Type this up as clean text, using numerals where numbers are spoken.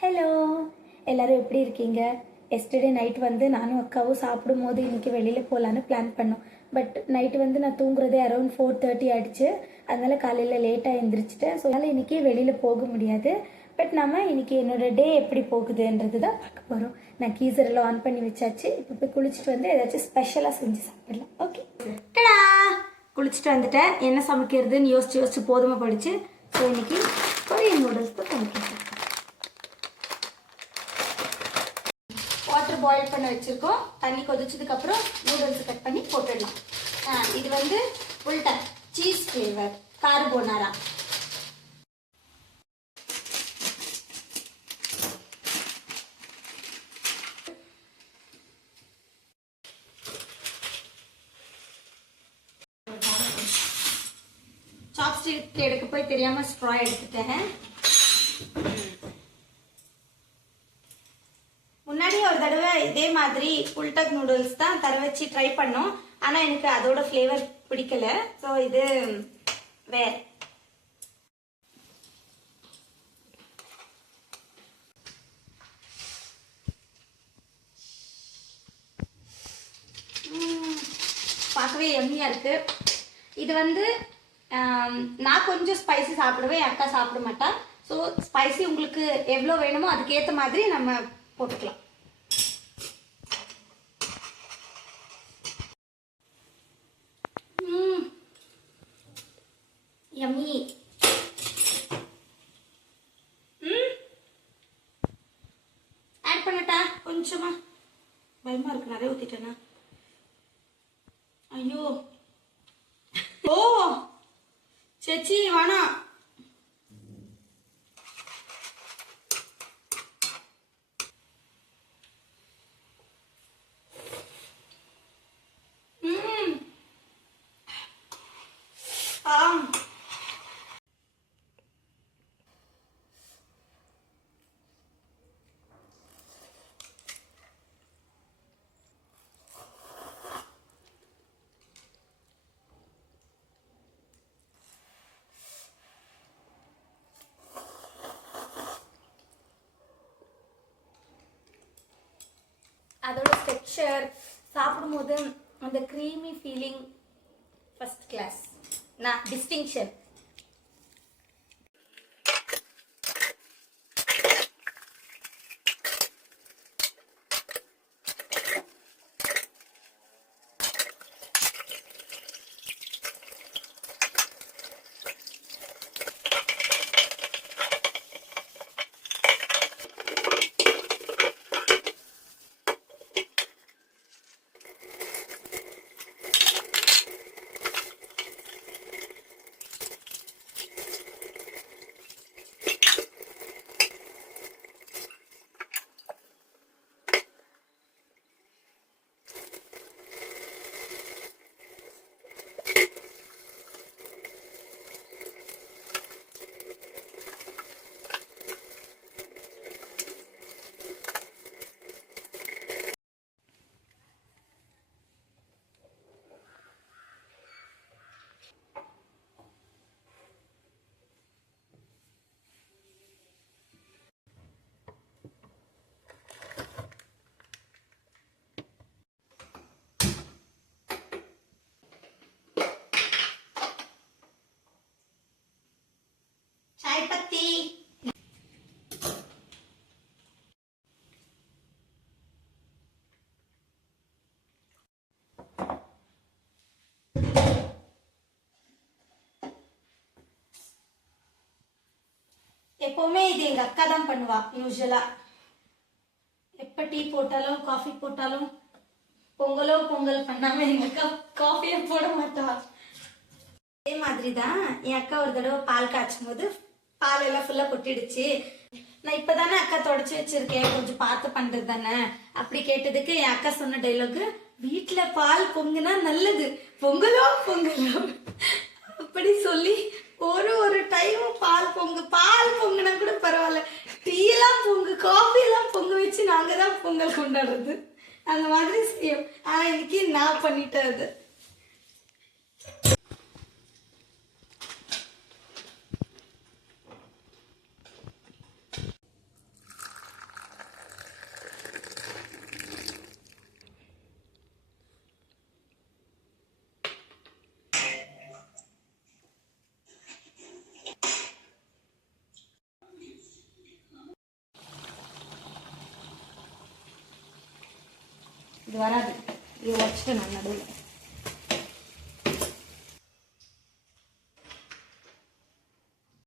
Hello, எல்லோரும் எப்படி இருக்கீங்க? எஸ்டர்டே நைட் வந்து நானும் அக்காவும் சாப்பிடும் போது இன்றைக்கி வெளியில் போகலான்னு பிளான் பண்ணோம். பட் நைட்டு வந்து நான் தூங்குறதே அரௌண்ட் 4:30 ஆகிடுச்சு. அதனால் காலையில் லேட்டாக எழுந்திரிச்சிட்டேன். ஸோ அதனால் இன்றைக்கி வெளியில் போக முடியாது. பட் நம்ம இன்றைக்கி என்னோடய டே எப்படி போகுதுன்றது தான் பார்க்க போகிறோம். நான் கீசரெல்லாம் ஆன் பண்ணி வச்சாச்சு. இப்போ போய் குளிச்சுட்டு வந்து ஏதாச்சும் ஸ்பெஷலாக செஞ்சு சாப்பிடலாம். ஓகே, டடா! குளிச்சுட்டு வந்துட்டேன். என்ன சமைக்கிறதுன்னு யோசிச்சு போதுமாக படிச்சு. ஸோ இன்றைக்கி கொரியன் நூடுல்ஸ் தான் சமைக்கிறேன். வாட்டர் பாயில் பண்ண வச்சுருக்கோம். தண்ணி கொதிச்சதுக்கப்புறம் நூடுல்ஸ் கட் பண்ணி போட்டுடலாம். இது வந்து உல்டா சீஸ் ஃப்ளேவர் கார்போனாரா. சாப்ஸ்டிக் எடுக்க போய் தெரியாம ஸ்ட்ரா எடுத்துட்டேன். முன்னாடி ஒரு தடவை இதே மாதிரி புல்டக் நூடுல்ஸ் தான் தர வச்சு ட்ரை பண்ணோம். ஆனால் எனக்கு அதோட ஃப்ளேவர் பிடிக்கல. ஸோ இது வேற. பார்க்கவே எம்மியாக இருக்கு. இது வந்து நான் கொஞ்சம் ஸ்பைசி சாப்பிடுவேன், என் அக்கா சாப்பிட மாட்டா. ஸோ ஸ்பைசி உங்களுக்கு எவ்வளோ வேணுமோ அதுக்கேற்ற மாதிரி நம்ம போட்டுக்கலாம். யம்மி. ஆட் பண்ணட்டா கொஞ்சமா? பயமா இருக்கு, நிறைய ஊத்திட்டேனா? ஐயோ, ஓ சேச்சி வேணாம். அதோட டெக்ஸ்சர் சாப்பிடும்போது அந்த க்ரீமி ஃபீலிங் ஃபர்ஸ்ட் கிளாஸ். நான் டிஸ்டிங்ஷன். பத்தி எப்பவுமே இது எங்க அக்கா தான் பண்ணுவா. யூஸ்வலா எப்ப டீ போட்டாலும் காஃபி போட்டாலும் பொங்கல் பண்ணாம எங்க அக்கா காஃபியே போட மாட்டா. அதே மாதிரிதான் என் அக்கா ஒரு தடவை பால் காய்ச்சும் போது பால் எல்லாம் ஃபுல்லா கொட்டிடுச்சு. நான் இப்பதானே அக்கா தொடச்சு வச்சிருக்கேன், கொஞ்சம் பார்த்து பண்றது தானே அப்படி கேட்டதுக்கு என் அக்கா சொன்ன டைலாக், வீட்டுல பால் பொங்குனா நல்லது, பொங்கலோ அப்படி சொல்லி ஒரு டைம் பால் பொங்குனா கூட பரவாயில்ல, டீ எல்லாம் காஃபி எல்லாம் பொங்க வச்சு நாங்க தான் பொங்கல் கொண்டாடுறது. அந்த மாதிரி செய்யும். ஆனா இன்னைக்கு நான் பண்ணிட்டேன் அது. இது வராது. இது உடச்சிட்டேன் நான் நடுவில்.